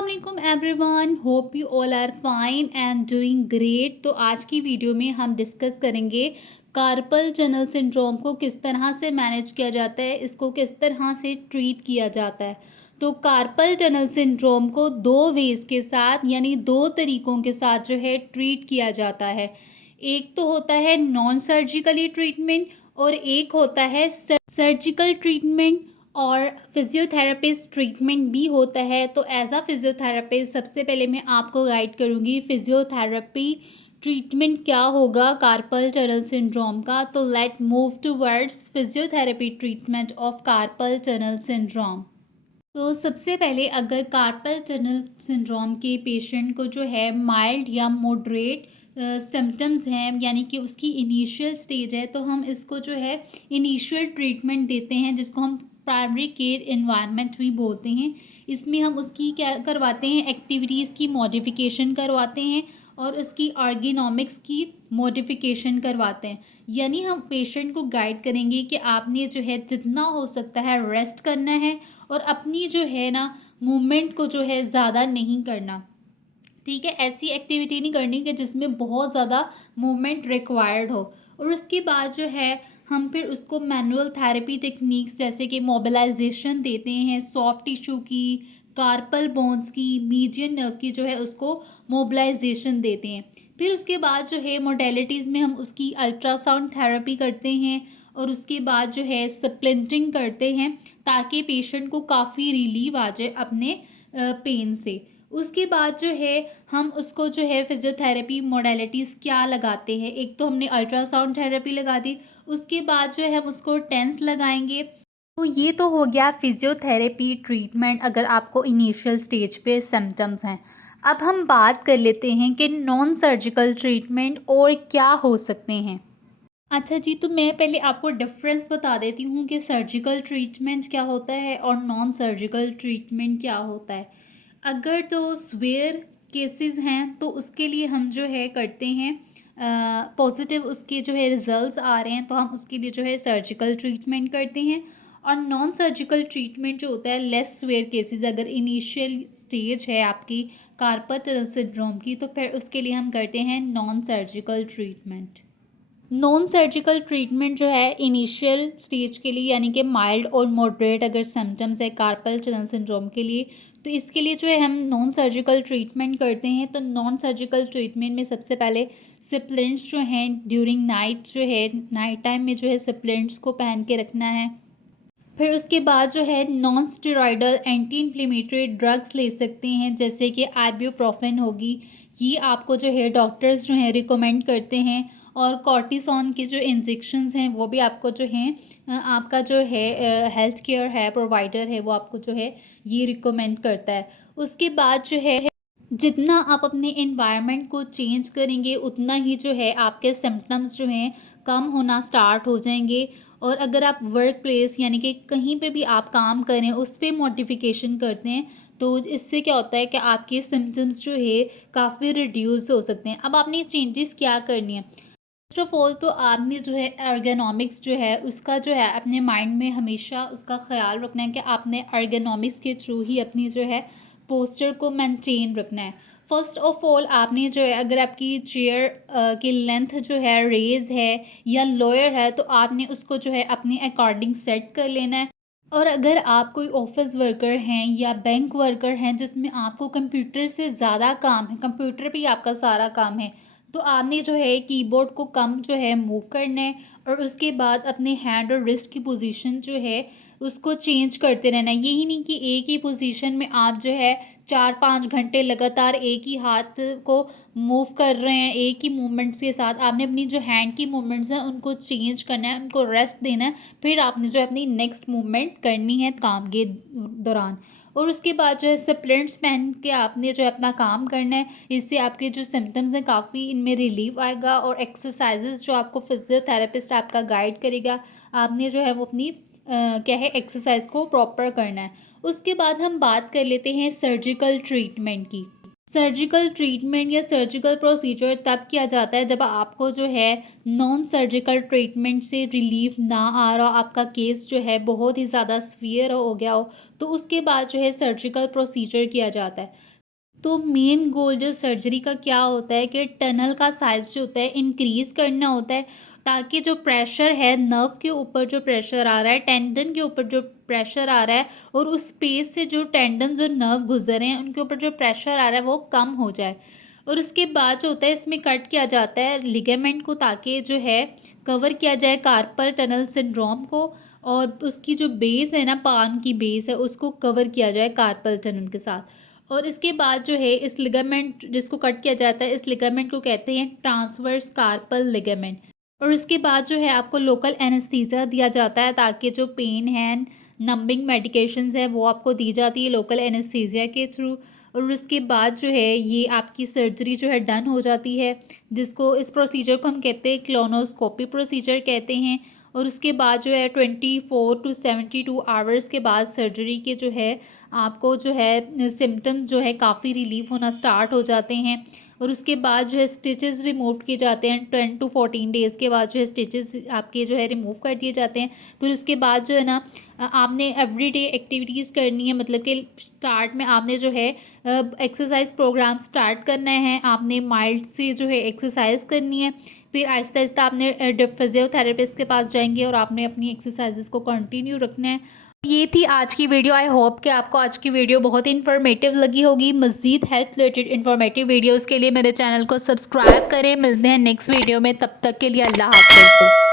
अस्सलाम वालेकुम everyone, hope you all are fine and doing great. तो आज की वीडियो में हम डिस्कस करेंगे कार्पल टनल सिंड्रोम को किस तरह से मैनेज किया जाता है, इसको किस तरह से ट्रीट किया जाता है। तो कार्पल टनल सिंड्रोम को दो वेज के साथ यानी दो तरीक़ों के साथ जो है ट्रीट किया जाता है। एक तो होता है नॉन सर्जिकली ट्रीटमेंट और एक होता है सर्जिकल ट्रीटमेंट और फिज़ियोथेरेपिस्ट ट्रीटमेंट भी होता है। तो एज अ फिज़ियोथेरेपिस्ट सबसे पहले मैं आपको गाइड करूँगी फिज़ियोथेरेपी ट्रीटमेंट क्या होगा कार्पल टनल सिंड्रोम का। तो let move towards physiotherapy treatment of carpal tunnel syndrome. तो सबसे पहले अगर कार्पल टनल सिंड्रोम के पेशेंट को जो है माइल्ड या मॉडरेट सिम्टम्स हैं यानी कि उसकी इनिशियल स्टेज है, तो हम इसको जो है इनिशियल ट्रीटमेंट देते हैं जिसको हम प्राइमरी केयर एनवायरनमेंट भी बोलते हैं। इसमें हम उसकी क्या करवाते हैं, एक्टिविटीज़ की मॉडिफिकेशन करवाते हैं और उसकी अर्गोनॉमिक्स की मॉडिफिकेशन करवाते हैं। यानी हम पेशेंट को गाइड करेंगे कि आपने जो है जितना हो सकता है रेस्ट करना है और अपनी जो है ना मूवमेंट को जो है ज़्यादा नहीं करना। ठीक है, ऐसी एक्टिविटी नहीं करनी कि जिसमें बहुत ज़्यादा मूवमेंट रिक्वायर्ड हो। और उसके बाद जो है हम फिर उसको मैनुअल थेरेपी टेक्निक्स जैसे कि मोबिलाइजेशन देते हैं, सॉफ्ट टिश्यू की, कार्पल बोन्स की, मीडियन नर्व की जो है उसको मोबिलाइजेशन देते हैं। फिर उसके बाद जो है मोडेलिटीज़ में हम उसकी अल्ट्रासाउंड थेरेपी करते हैं और उसके बाद जो है स्प्लिंटिंग करते हैं ताकि पेशेंट को काफ़ी रिलीव आ जाए अपने पेन से। उसके बाद जो है हम उसको जो है फिज़ियोथेरेपी मोडेलिटीज़ क्या लगाते हैं, एक तो हमने अल्ट्रासाउंड थेरेपी लगा दी, उसके बाद जो है हम उसको टेंस लगाएंगे। तो ये तो हो गया फिज़ियोथेरेपी ट्रीटमेंट अगर आपको इनिशियल स्टेज पे सिम्टम्स हैं। अब हम बात कर लेते हैं कि नॉन सर्जिकल ट्रीटमेंट और क्या हो सकते हैं। अच्छा जी, तो मैं पहले आपको डिफरेंस बता देती हूँ कि सर्जिकल ट्रीटमेंट क्या होता है और नॉन सर्जिकल ट्रीटमेंट क्या होता है। अगर तो स्वेयर केसेस हैं तो उसके लिए हम जो है करते हैं पॉजिटिव उसके जो है रिजल्ट्स आ रहे हैं तो हम उसके लिए जो है सर्जिकल ट्रीटमेंट करते हैं। और नॉन सर्जिकल ट्रीटमेंट जो होता है लेस स्वेयर केसेस, अगर इनिशियल स्टेज है आपकी कार्पल टनल सिंड्रोम की, तो फिर उसके लिए हम करते हैं non surgical treatment. Non surgical treatment जो है इनिशियल स्टेज के लिए यानी कि माइल्ड और मॉडरेट अगर सिम्टम्स है कार्पल टनल सिंड्रोम के लिए, तो इसके लिए जो है हम नॉन सर्जिकल ट्रीटमेंट करते हैं। तो नॉन सर्जिकल ट्रीटमेंट में सबसे पहले सिप्लेंट्स जो हैं ड्यूरिंग नाइट जो है नाइट टाइम में जो है सिप्लेंट्स को पहन के रखना है। फिर उसके बाद जो है non steroidal anti inflammatory drugs ले सकते हैं जैसे कि आइबुप्रोफेन होगी, ये आपको जो है डॉक्टर्स जो हैं रिकमेंड करते हैं। और कॉर्टिसोन के जो इंजेक्शंस हैं वो भी आपको जो हैं आपका जो है हेल्थ केयर है प्रोवाइडर है वो आपको जो है ये रिकमेंड करता है। उसके बाद जो है जितना आप अपने एनवायरनमेंट को चेंज करेंगे उतना ही जो है आपके सिम्टम्स जो हैं कम होना स्टार्ट हो जाएंगे। और अगर आप वर्क प्लेस यानी कि कहीं पे भी आप काम करें उस पर मॉडिफिकेशन करते हैं तो इससे क्या होता है कि आपके सिम्टम्स जो है काफ़ी रिड्यूस हो सकते हैं। अब आपने चेंजेस क्या करनी है, फर्स्ट ऑफ ऑल तो आपने जो है एर्गोनॉमिक्स जो है उसका जो है अपने माइंड में हमेशा उसका ख्याल रखना है कि आपने एर्गोनॉमिक्स के थ्रू ही अपनी जो है पोस्चर को मेंटेन रखना है। फर्स्ट ऑफ ऑल आपने जो है अगर आपकी चेयर की लेंथ जो है रेज है या लोअर है तो आपने उसको जो है अपने अकॉर्डिंग सेट कर लेना है। और अगर आप कोई ऑफिस वर्कर हैं या बैंक वर्कर हैं जिसमें आपको कंप्यूटर से ज़्यादा काम है, कंप्यूटर पे ही आपका सारा काम है, तो आपने जो है कीबोर्ड को कम जो है मूव करना है और उसके बाद अपने हैंड और रिस्ट की पोजीशन जो है उसको चेंज करते रहना है। यही नहीं कि एक ही पोजीशन में आप जो है 4-5 घंटे लगातार एक ही हाथ को मूव कर रहे हैं, एक ही मूवमेंट्स के साथ आपने अपनी जो हैंड की मूवमेंट्स हैं उनको चेंज करना है, उनको रेस्ट देना है, फिर आपने जो है अपनी नेक्स्ट मूवमेंट करनी है काम के दौरान। और उसके बाद जो है सप्लीमेंट्स पहन के आपने जो है अपना काम करना है। इससे आपके जो सिम्टम्स हैं काफ़ी इनमें रिलीफ आएगा। और एक्सरसाइजेज जो आपको फिजियोथेरेपिस्ट आपका गाइड करेगा, आपने जो है वो अपनी क्या है एक्सरसाइज को प्रॉपर करना है। उसके बाद हम बात कर लेते हैं सर्जिकल ट्रीटमेंट की। सर्जिकल ट्रीटमेंट या सर्जिकल प्रोसीजर तब किया जाता है जब आपको जो है नॉन सर्जिकल ट्रीटमेंट से रिलीफ ना आ रहा हो, आपका केस जो है बहुत ही ज़्यादा सीवियर हो गया हो, तो उसके बाद जो है सर्जिकल प्रोसीजर किया जाता है। तो मेन गोल जो सर्जरी का क्या होता है कि टनल का साइज़ जो होता है इंक्रीज़ करना होता है, ताकि जो प्रेशर है नर्व के ऊपर जो प्रेशर आ रहा है, टेंडन के ऊपर जो प्रेशर आ रहा है और उस स्पेस से जो टेंडन्स और नर्व गुजर रहे हैं उनके ऊपर जो प्रेशर आ रहा है वो कम हो जाए। और उसके बाद जो होता है इसमें कट किया जाता है लिगामेंट को, ताकि जो है कवर किया जाए कार्पल टनल सिंड्रोम को, और उसकी जो बेस है ना, पाम की बेस है, उसको कवर किया जाए कार्पल टनल के साथ। और इसके बाद जो है इस लिगामेंट जिसको कट किया जाता है, इस लिगामेंट को कहते हैं ट्रांसवर्स कार्पल लिगामेंट। और इसके बाद जो है आपको लोकल एनेस्थीसिया दिया जाता है, ताकि जो पेन है, नंबिंग मेडिकेशंस है, वो आपको दी जाती है लोकल एनेस्थीसिया के थ्रू। और उसके बाद जो है ये आपकी सर्जरी जो है डन हो जाती है, जिसको इस प्रोसीजर को हम कहते हैं क्लोनोस्कोपी प्रोसीजर कहते हैं। और उसके बाद जो है 24 to 72 आवर्स के बाद सर्जरी के जो है आपको जो है सिम्टम जो है काफ़ी रिलीफ होना स्टार्ट हो जाते हैं। और उसके बाद जो है स्टिचेस रिमूव किए जाते हैं, 10 to 14 डेज़ के बाद जो है स्टिचेस आपके जो है रिमूव कर दिए जाते हैं। फिर उसके बाद जो है ना आपने एवरीडे एक्टिविटीज़ करनी है, मतलब कि स्टार्ट में आपने जो है एक्सरसाइज प्रोग्राम स्टार्ट करना है, आपने माइल्ड से जो है एक्सरसाइज करनी है। फिर आहिस्ता आहिस्ता आपने फिजियोथेरेपिस्ट के पास जाएंगे और आपने अपनी एक्सरसाइजेस को कंटिन्यू रखना है। ये थी आज की वीडियो। आई होप कि आपको आज की वीडियो बहुत इन्फॉर्मेटिव लगी होगी। मज़ीद हेल्थ रिलेटेड इन्फॉर्मेटिव वीडियोज़ के लिए मेरे चैनल को सब्सक्राइब करें। मिलते हैं नेक्स्ट वीडियो में, तब तक के लिए अल्लाह हाफ़िज़।